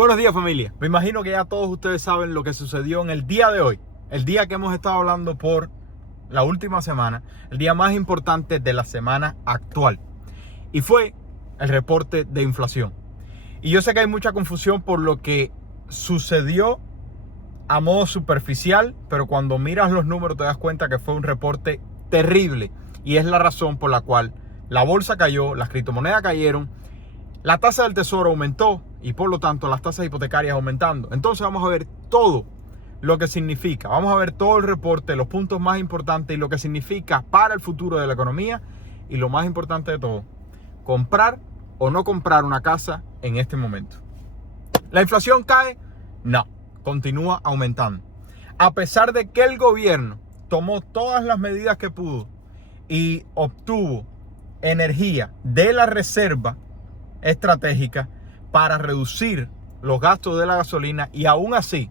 Buenos días, familia. Me imagino que ya todos ustedes saben lo que sucedió en el día de hoy, el día que hemos estado hablando por la última semana, el día más importante de la semana actual, y fue el reporte de inflación. Y yo sé que hay mucha confusión por lo que sucedió a modo superficial, pero cuando miras los números te das cuenta que fue un reporte terrible, y es la razón por la cual la bolsa cayó, las criptomonedas cayeron, la tasa del tesoro aumentó y por lo tanto las tasas hipotecarias aumentando. Entonces vamos a ver todo lo que significa. Vamos a ver todo el reporte, los puntos más importantes y lo que significa para el futuro de la economía. Y lo más importante de todo, comprar o no comprar una casa en este momento. ¿La inflación cae? No, continúa aumentando. A pesar de que el gobierno tomó todas las medidas que pudo y obtuvo energía de la reserva estratégica para reducir los gastos de la gasolina, y aún así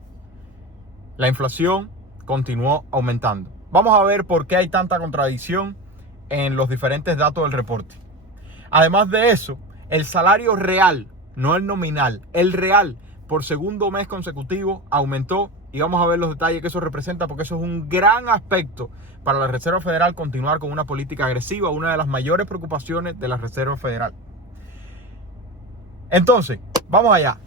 la inflación continuó aumentando. Vamos a ver por qué hay tanta contradicción en los diferentes datos del reporte. Además de eso, el salario real, no el nominal, el real por segundo mes consecutivo aumentó, y vamos a ver los detalles que eso representa, porque eso es un gran aspecto para la Reserva Federal, continuar con una política agresiva, una de las mayores preocupaciones de la Reserva Federal. Entonces, vamos allá.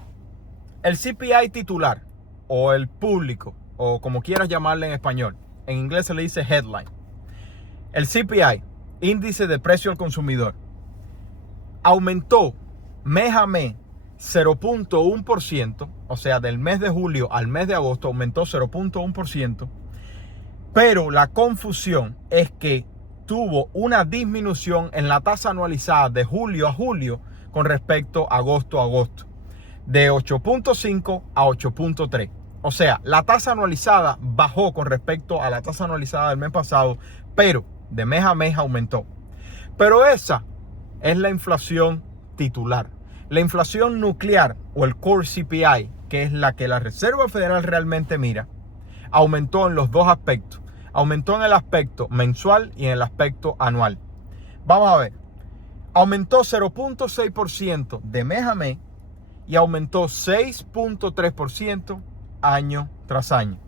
El CPI titular, o el público, o como quieras llamarle en español, en inglés se le dice headline. El CPI, índice de precio al consumidor, aumentó mes a mes 0.1%, o sea, del mes de julio al mes de agosto aumentó 0.1%, pero la confusión es que tuvo una disminución en la tasa anualizada de julio a julio con respecto a agosto, de 8.5 a 8.3. O sea, la tasa anualizada bajó con respecto a la tasa anualizada del mes pasado, pero de mes a mes aumentó. Pero esa es la inflación titular. La inflación nuclear, o el Core CPI, que es la que la Reserva Federal realmente mira, aumentó en los dos aspectos. Aumentó en el aspecto mensual y en el aspecto anual. Vamos a ver. Aumentó 0.6% de mes a mes y aumentó 6.3% año tras año.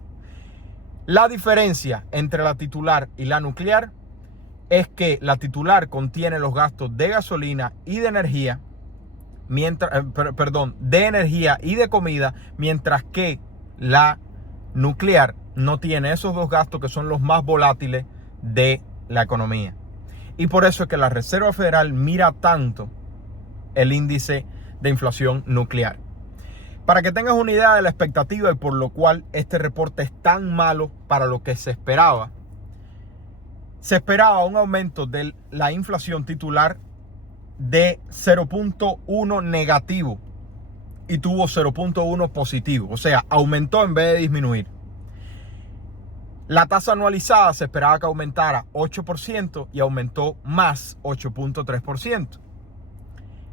La diferencia entre la titular y la nuclear es que la titular contiene los gastos de gasolina y de energía, de energía y de comida, mientras que la nuclear no tiene esos dos gastos, que son los más volátiles de la economía. Y por eso es que la Reserva Federal mira tanto el índice de inflación nuclear. Para que tengas una idea de la expectativa y por lo cual este reporte es tan malo para lo que se esperaba un aumento de la inflación titular de 0.1 negativo y tuvo 0.1 positivo. O sea, aumentó en vez de disminuir. La tasa anualizada se esperaba que aumentara 8% y aumentó más 8.3%.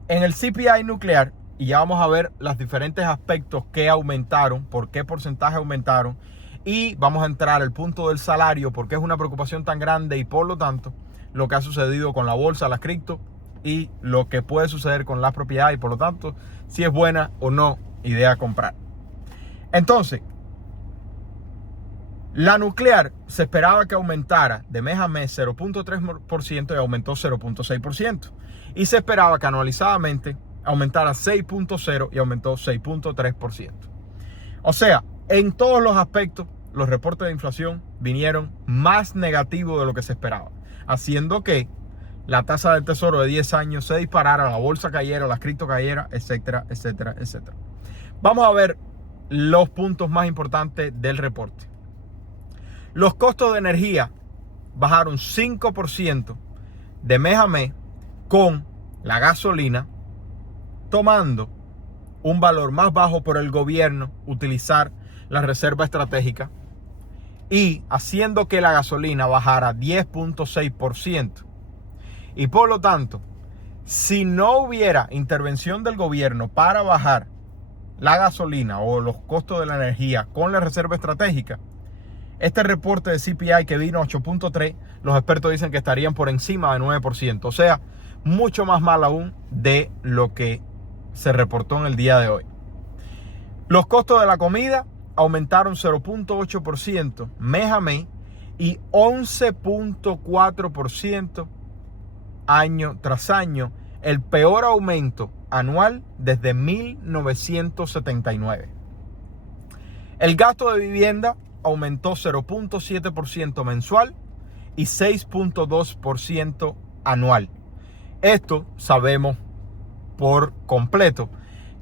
En el CPI nuclear, y ya vamos a ver los diferentes aspectos que aumentaron, por qué porcentaje aumentaron, y vamos a entrar al punto del salario, porque es una preocupación tan grande, y por lo tanto lo que ha sucedido con la bolsa, las cripto, y lo que puede suceder con las propiedades, y por lo tanto si es buena o no idea comprar. Entonces, la nuclear se esperaba que aumentara de mes a mes 0.3% y aumentó 0.6%. Y se esperaba que anualizadamente aumentara 6.0% y aumentó 6.3%. O sea, en todos los aspectos, los reportes de inflación vinieron más negativos de lo que se esperaba, haciendo que la tasa del tesoro de 10 años se disparara, la bolsa cayera, las cripto cayera, etcétera, etcétera, etcétera. Vamos a ver los puntos más importantes del reporte. Los costos de energía bajaron 5% de mes a mes, con la gasolina tomando un valor más bajo por el gobierno utilizar la reserva estratégica y haciendo que la gasolina bajara 10.6%. Y por lo tanto, si no hubiera intervención del gobierno para bajar la gasolina o los costos de la energía con la reserva estratégica, este reporte de CPI que vino a 8.3, los expertos dicen que estarían por encima de 9%. O sea, mucho más mal aún de lo que se reportó en el día de hoy. Los costos de la comida aumentaron 0.8% mes a mes y 11.4% año tras año, el peor aumento anual desde 1979. El gasto de vivienda aumentó 0.7% mensual y 6.2% anual. Esto sabemos por completo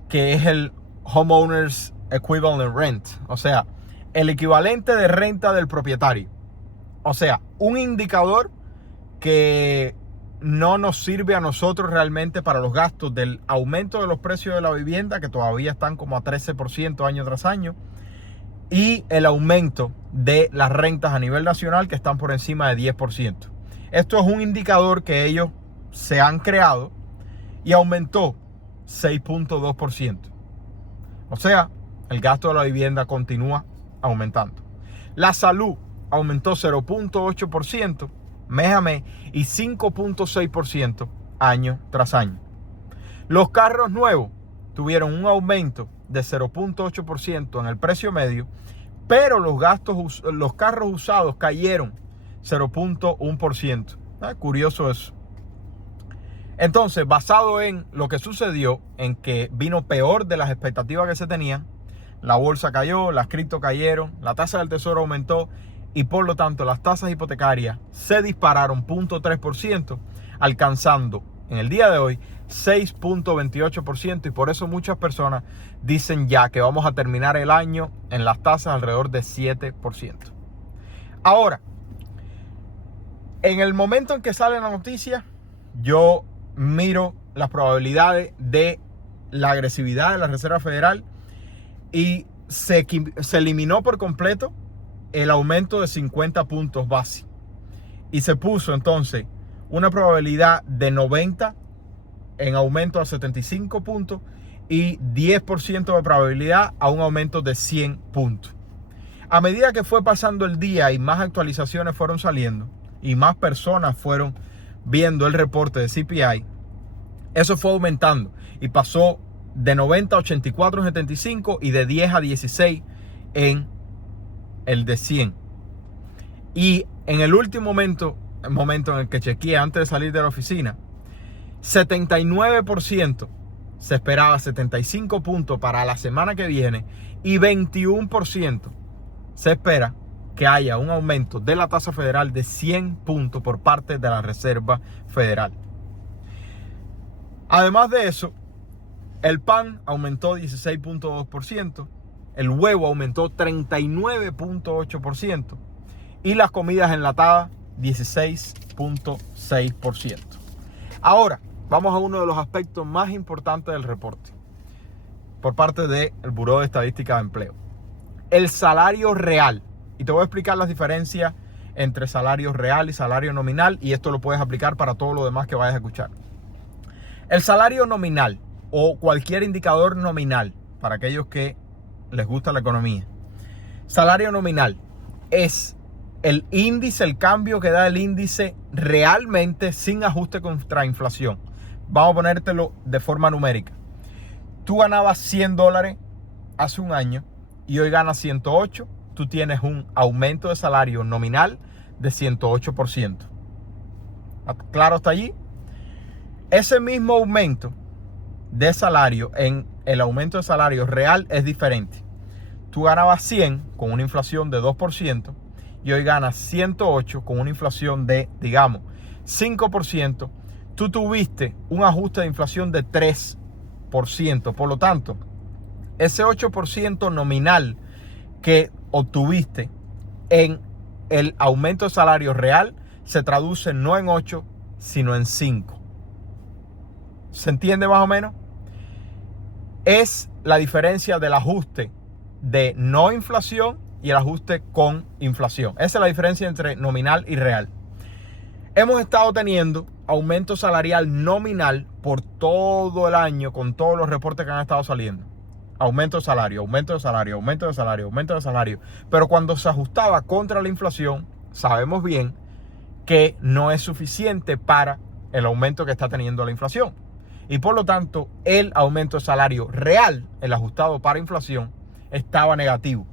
que es el Homeowners Equivalent Rent, o sea, el equivalente de renta del propietario. O sea, un indicador que no nos sirve a nosotros realmente para los gastos del aumento de los precios de la vivienda, que todavía están como a 13% año tras año, y el aumento de las rentas a nivel nacional, que están por encima de 10%. Esto es un indicador que ellos se han creado y aumentó 6.2%. O sea, el gasto de la vivienda continúa aumentando. La salud aumentó 0.8% mes a mes y 5.6% año tras año. Los carros nuevos tuvieron un aumento de 0.8% en el precio medio, pero los carros usados cayeron 0.1%. Curioso eso. Entonces, basado en lo que sucedió, en que vino peor de las expectativas que se tenían, la bolsa cayó, las cripto cayeron, la tasa del tesoro aumentó y por lo tanto las tasas hipotecarias se dispararon 0.3%, alcanzando en el día de hoy 6.28%, y por eso muchas personas dicen ya que vamos a terminar el año en las tasas alrededor de 7%. Ahora, en el momento en que sale la noticia, yo miro las probabilidades de la agresividad de la Reserva Federal y se eliminó por completo el aumento de 50 puntos base y se puso entonces una probabilidad de 90 en aumento a 75 puntos y 10% de probabilidad a un aumento de 100 puntos. A medida que fue pasando el día y más actualizaciones fueron saliendo y más personas fueron viendo el reporte de CPI, eso fue aumentando y pasó de 90 a 84 en 75 y de 10 a 16 en el de 100. Y en el último momento en el que chequeé antes de salir de la oficina, 79% se esperaba 75 puntos para la semana que viene y 21% se espera que haya un aumento de la tasa federal de 100 puntos por parte de la Reserva Federal. Además de eso, el pan aumentó 16.2%, el huevo aumentó 39.8% y las comidas enlatadas 16.6%. Ahora, vamos a uno de los aspectos más importantes del reporte por parte del Buró de Estadística de Empleo. El salario real. Y te voy a explicar las diferencias entre salario real y salario nominal, y esto lo puedes aplicar para todo lo demás que vayas a escuchar. El salario nominal o cualquier indicador nominal, para aquellos que les gusta la economía. Salario nominal es el índice, el cambio que da el índice realmente sin ajuste contra inflación. Vamos a ponértelo de forma numérica. Tú ganabas $100 hace un año y hoy ganas 108. Tú tienes un aumento de salario nominal de 108%. ¿Claro hasta allí? Ese mismo aumento de salario en el aumento de salario real es diferente. Tú ganabas 100 con una inflación de 2% y hoy ganas 108 con una inflación de, digamos, 5%. Tú tuviste un ajuste de inflación de 3%. Por lo tanto, ese 8% nominal que obtuviste en el aumento de salario real se traduce no en 8, sino en 5. ¿Se entiende más o menos? Es la diferencia del ajuste de no inflación y el ajuste con inflación. Esa es la diferencia entre nominal y real. Hemos estado teniendo aumento salarial nominal por todo el año con todos los reportes que han estado saliendo. Aumento de salario, aumento de salario, aumento de salario, aumento de salario. Pero cuando se ajustaba contra la inflación, sabemos bien que no es suficiente para el aumento que está teniendo la inflación. Y por lo tanto, el aumento de salario real, el ajustado para inflación, estaba negativo.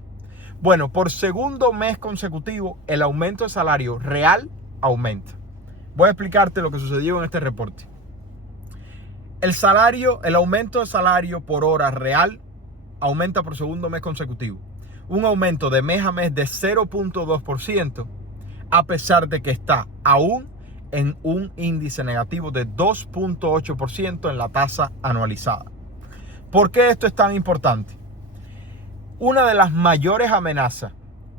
Bueno, por segundo mes consecutivo, el aumento de salario real aumenta. Voy a explicarte lo que sucedió en este reporte. El aumento de salario por hora real aumenta por segundo mes consecutivo. Un aumento de mes a mes de 0.2%, a pesar de que está aún en un índice negativo de 2.8% en la tasa anualizada. ¿Por qué esto es tan importante? Una de las mayores amenazas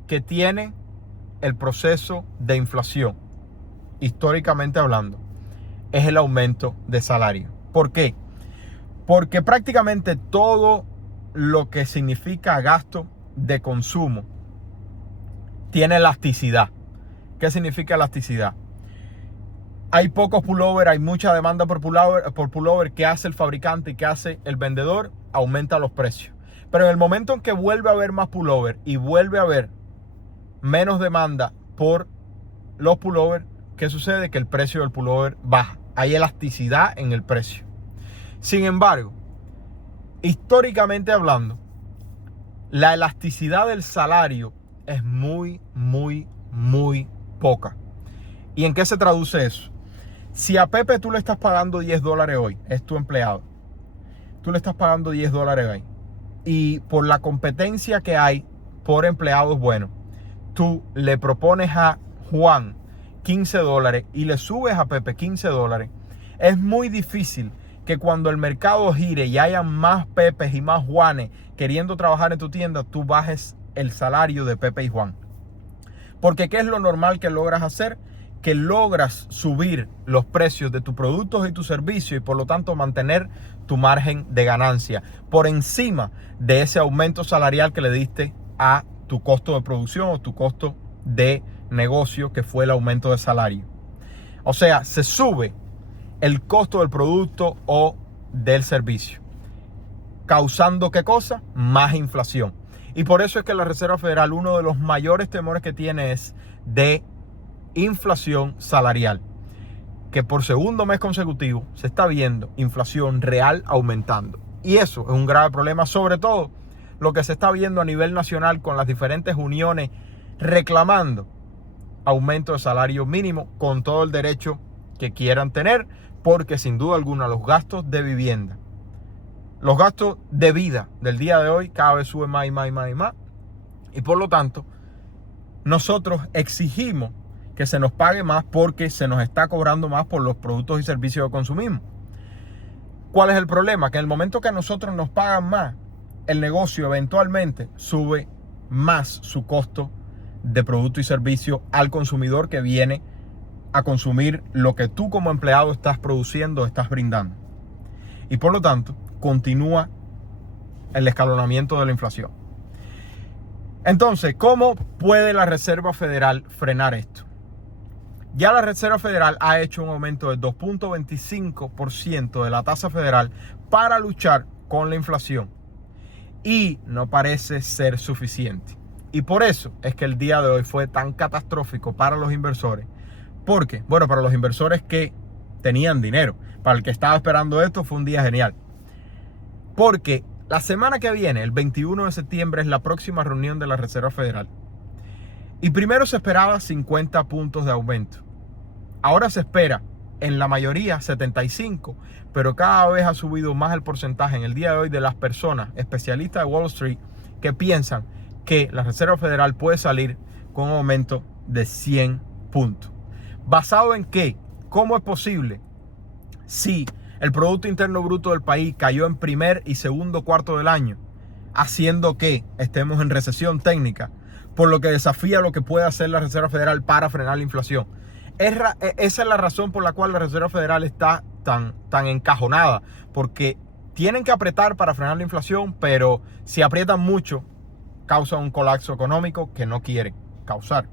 que tiene el proceso de inflación, históricamente hablando, es el aumento de salario. ¿Por qué? Porque prácticamente todo lo que significa gasto de consumo tiene elasticidad. ¿Qué significa elasticidad? Hay pocos pullover, hay mucha demanda por pullover que hace el fabricante y que hace el vendedor, aumenta los precios. Pero en el momento en que vuelve a haber más pullover y vuelve a haber menos demanda por los pullover, ¿qué sucede? Que el precio del pullover baja. Hay elasticidad en el precio. Sin embargo, históricamente hablando, la elasticidad del salario es muy poca. ¿Y en qué se traduce eso? Si a Pepe tú le estás pagando $10 hoy, es tu empleado, tú le estás pagando $10 hoy, y por la competencia que hay por empleados buenos, tú le propones a Juan $15 y le subes a Pepe $15, es muy difícil que cuando el mercado gire y haya más Pepes y más Juanes queriendo trabajar en tu tienda, tú bajes el salario de Pepe y Juan. Porque ¿qué es lo normal que logras hacer? Que logras subir los precios de tus productos y tus servicios y por lo tanto mantener tu margen de ganancia por encima de ese aumento salarial que le diste a tu costo de producción o tu costo de negocio, que fue el aumento de salario. O sea, se sube el costo del producto o del servicio, causando ¿qué cosa? Más inflación. Y por eso es que la Reserva Federal, uno de los mayores temores que tiene es de inflación salarial, que por segundo mes consecutivo se está viendo inflación real aumentando. Y eso es un grave problema, sobre todo lo que se está viendo a nivel nacional con las diferentes uniones reclamando aumento de salario mínimo con todo el derecho que quieran tener, porque sin duda alguna los gastos de vivienda, los gastos de vida del día de hoy cada vez suben más y más y más y más. Y por lo tanto, nosotros exigimos que se nos pague más porque se nos está cobrando más por los productos y servicios que consumimos. ¿Cuál es el problema? Que en el momento que a nosotros nos pagan más, el negocio eventualmente sube más su costo de producto y servicio al consumidor que viene a consumir lo que tú como empleado estás produciendo, estás brindando. Y por lo tanto, continúa el escalonamiento de la inflación. Entonces, ¿cómo puede la Reserva Federal frenar esto? Ya la Reserva Federal ha hecho un aumento del 2.25% de la tasa federal para luchar con la inflación. Y no parece ser suficiente. Y por eso es que el día de hoy fue tan catastrófico para los inversores. Porque, bueno, para los inversores que tenían dinero. Para el que estaba esperando esto fue un día genial. Porque la semana que viene, el 21 de septiembre, es la próxima reunión de la Reserva Federal. Y primero se esperaba 50 puntos de aumento. Ahora se espera, en la mayoría, 75. Pero cada vez ha subido más el porcentaje en el día de hoy de las personas, especialistas de Wall Street, que piensan que la Reserva Federal puede salir con un aumento de 100 puntos. ¿Basado en qué? ¿Cómo es posible? Si el Producto Interno Bruto del país cayó en primer y segundo cuarto del año, haciendo que estemos en recesión técnica, por lo que desafía lo que puede hacer la Reserva Federal para frenar la inflación. Esa es la razón por la cual la Reserva Federal está tan encajonada, porque tienen que apretar para frenar la inflación, pero si aprietan mucho, causa un colapso económico que no quieren causar.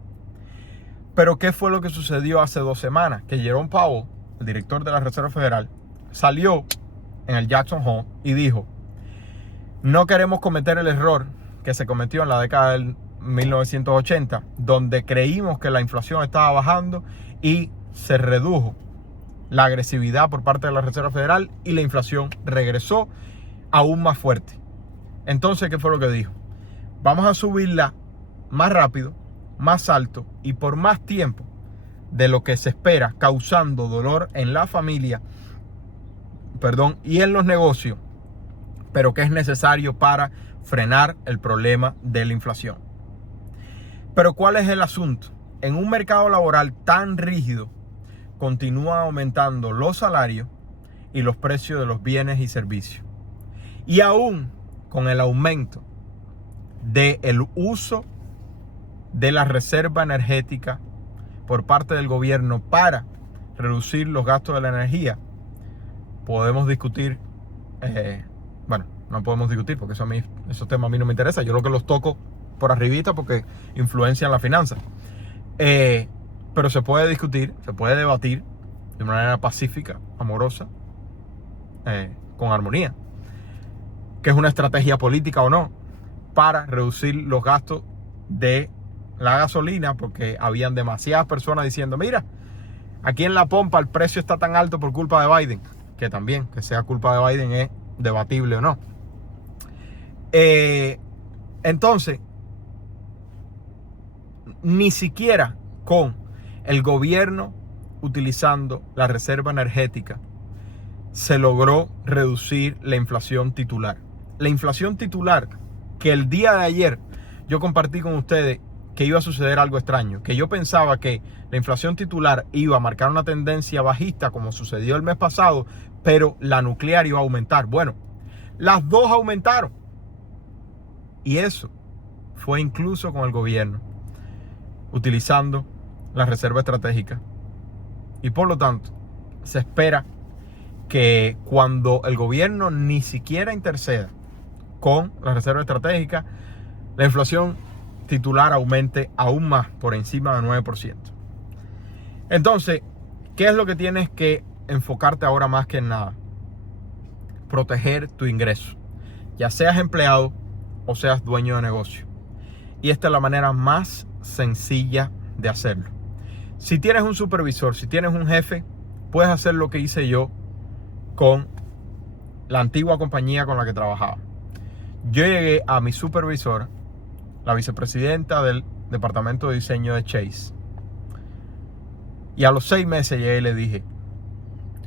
Pero ¿qué fue lo que sucedió hace 2 semanas? Que Jerome Powell, el director de la Reserva Federal, salió en el Jackson Hole y dijo: no queremos cometer el error que se cometió en la década del 1980, donde creímos que la inflación estaba bajando y se redujo la agresividad por parte de la Reserva Federal y la inflación regresó aún más fuerte. Entonces, ¿qué fue lo que dijo? vamos a subirla más rápido, más alto y por más tiempo de lo que se espera, causando dolor en la familia, y en los negocios, pero que es necesario para frenar el problema de la inflación. Pero ¿cuál es el asunto? En un mercado laboral tan rígido, continúan aumentando los salarios y los precios de los bienes y servicios. Y aún con el aumento del uso de la reserva energética por parte del gobierno para reducir los gastos de la energía, podemos discutir, no podemos discutir porque esos temas a mí no me interesan. Yo lo que los toco por arribita porque influencian la finanza. Pero se puede discutir, se puede debatir de manera pacífica, amorosa, con armonía, que es una estrategia política o no para reducir los gastos de la gasolina, porque habían demasiadas personas diciendo, mira, aquí en la pompa el precio está tan alto por culpa de Biden, que también, que sea culpa de Biden es debatible o no. Entonces, ni siquiera con el gobierno utilizando la reserva energética se logró reducir la inflación titular. La inflación titular, que el día de ayer yo compartí con ustedes que iba a suceder algo extraño, que yo pensaba que la inflación titular iba a marcar una tendencia bajista como sucedió el mes pasado, pero la nuclear iba a aumentar. Bueno, las dos aumentaron. Y eso fue incluso con el gobierno utilizando la reserva estratégica. Y por lo tanto, se espera que cuando el gobierno ni siquiera interceda con la reserva estratégica, la inflación titular aumente aún más, por encima del 9%. Entonces, ¿qué es lo que tienes que enfocarte ahora más que en nada? Proteger tu ingreso, ya seas empleado o seas dueño de negocio. Y esta es la manera más sencilla de hacerlo. Si tienes un supervisor, si tienes un jefe, puedes hacer lo que hice yo con la antigua compañía con la que trabajaba. Yo llegué a mi supervisora, la vicepresidenta del departamento de diseño de Chase, y a los 6 meses llegué y le dije,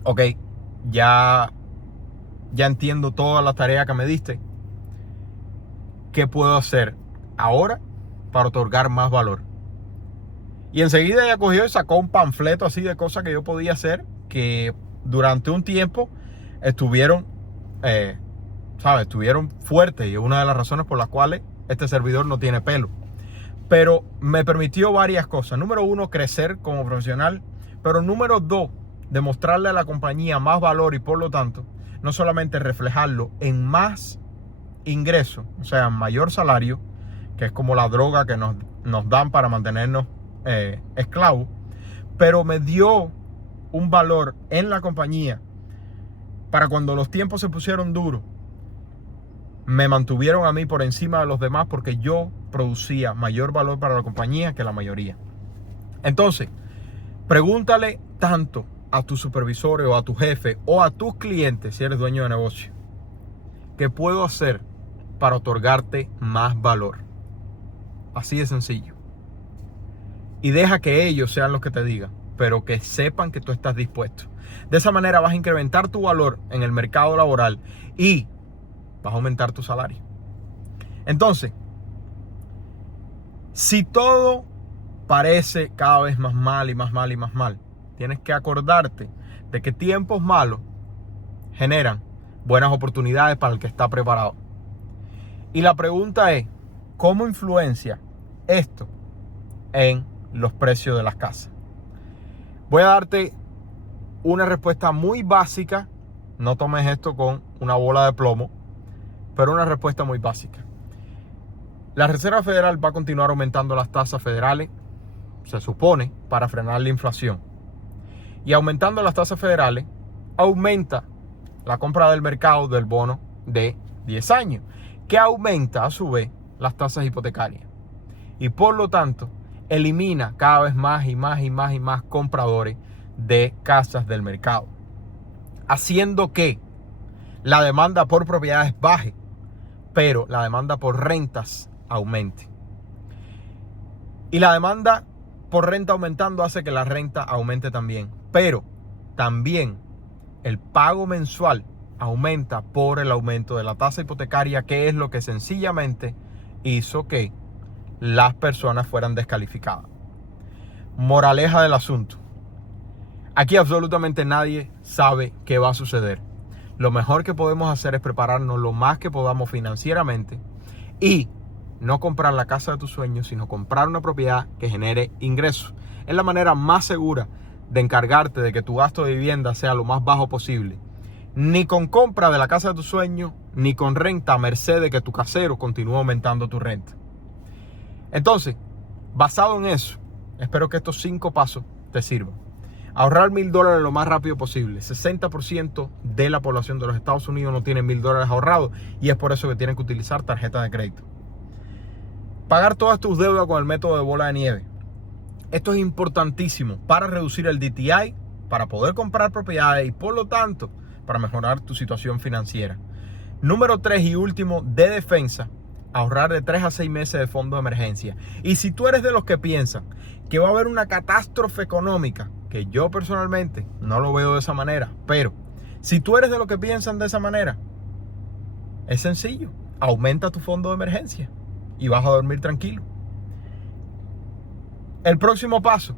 ok, ya entiendo todas las tareas que me diste. ¿Qué puedo hacer ahora para otorgar más valor? Y enseguida ella cogió y sacó un panfleto así de cosas que yo podía hacer, que durante un tiempo estuvieron fuertes, y es una de las razones por las cuales este servidor no tiene pelo. Pero me permitió varias cosas. Número 1, crecer como profesional. Pero número 2, demostrarle a la compañía más valor y por lo tanto, no solamente reflejarlo en más ingresos, o sea, mayor salario, que es como la droga que nos dan para mantenernos esclavos, pero me dio un valor en la compañía para cuando los tiempos se pusieron duros. Me mantuvieron a mí por encima de los demás porque yo producía mayor valor para la compañía que la mayoría. Entonces, pregúntale tanto a tus supervisores o a tu jefe o a tus clientes, si eres dueño de negocio, ¿qué puedo hacer para otorgarte más valor? Así de sencillo. Y deja que ellos sean los que te digan, pero que sepan que tú estás dispuesto. De esa manera vas a incrementar tu valor en el mercado laboral y vas a aumentar tu salario. Entonces, si todo parece cada vez más mal y más mal y más mal, tienes que acordarte de que tiempos malos generan buenas oportunidades para el que está preparado. Y la pregunta es, ¿cómo influencia esto en los precios de las casas? Voy a darte una respuesta muy básica. No tomes esto con una bola de plomo, pero una respuesta muy básica. La Reserva Federal va a continuar aumentando las tasas federales, se supone, para frenar la inflación. Y aumentando las tasas federales, aumenta la compra del mercado del bono de 10 años, que aumenta a su vez las tasas hipotecarias. Y por lo tanto, elimina cada vez más y más y más y más compradores de casas del mercado, haciendo que la demanda por propiedades baje, pero la demanda por rentas aumente. Y la demanda por renta aumentando hace que la renta aumente también. Pero también el pago mensual aumenta por el aumento de la tasa hipotecaria, que es lo que sencillamente hizo que las personas fueran descalificadas. Moraleja del asunto. Aquí absolutamente nadie sabe qué va a suceder. Lo mejor que podemos hacer es prepararnos lo más que podamos financieramente y no comprar la casa de tus sueños, sino comprar una propiedad que genere ingresos. Es la manera más segura de encargarte de que tu gasto de vivienda sea lo más bajo posible. Ni con compra de la casa de tus sueños, ni con renta a merced de que tu casero continúe aumentando tu renta. Entonces, basado en eso, espero que estos 5 pasos te sirvan. Ahorrar $1,000 lo más rápido posible. 60% de la población de los Estados Unidos no tiene $1,000 ahorrados y es por eso que tienen que utilizar tarjeta de crédito. Pagar todas tus deudas con el método de bola de nieve. Esto es importantísimo para reducir el DTI, para poder comprar propiedades y por lo tanto para mejorar tu situación financiera. Número 3 y último, de defensa, ahorrar de 3 a 6 meses de fondo de emergencia. Y si tú eres de los que piensan que va a haber una catástrofe económica, que yo personalmente no lo veo de esa manera, pero si tú eres de los que piensan de esa manera, es sencillo, aumenta tu fondo de emergencia y vas a dormir tranquilo. El próximo paso,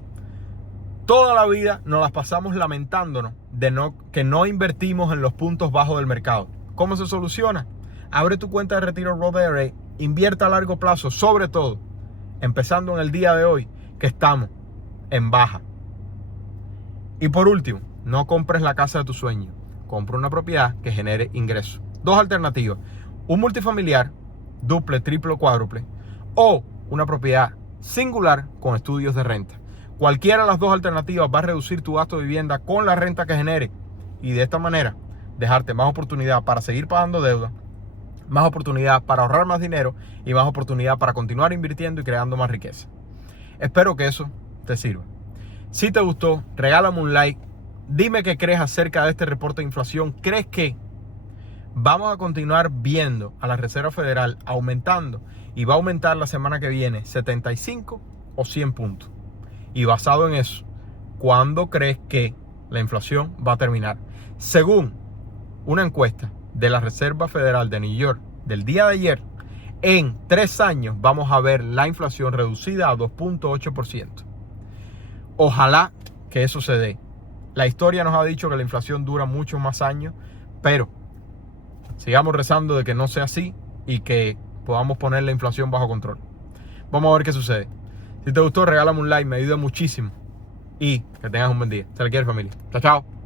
toda la vida nos las pasamos lamentándonos de que no invertimos en los puntos bajos del mercado. ¿Cómo se soluciona? Abre tu cuenta de retiro Roth IRA, invierta a largo plazo, sobre todo, empezando en el día de hoy, que estamos en baja. Y por último, no compres la casa de tus sueños, compra una propiedad que genere ingresos. 2 alternativas, un multifamiliar, duple, triple o cuádruple, o una propiedad singular con estudios de renta. Cualquiera de las 2 alternativas va a reducir tu gasto de vivienda con la renta que genere y de esta manera dejarte más oportunidad para seguir pagando deuda, más oportunidad para ahorrar más dinero y más oportunidad para continuar invirtiendo y creando más riqueza. Espero que eso te sirva. Si te gustó, regálame un like. Dime qué crees acerca de este reporte de inflación. ¿Crees que vamos a continuar viendo a la Reserva Federal aumentando y va a aumentar la semana que viene 75 o 100 puntos? Y basado en eso, ¿cuándo crees que la inflación va a terminar? Según una encuesta de la Reserva Federal de New York del día de ayer, en 3 años vamos a ver la inflación reducida a 2.8%. Ojalá que eso se dé. La historia nos ha dicho que la inflación dura muchos más años, pero sigamos rezando de que no sea así y que podamos poner la inflación bajo control. Vamos a ver qué sucede. Si te gustó, regálame un like, me ayuda muchísimo. Y que tengas un buen día. Se le quiere, familia. Chao, chao.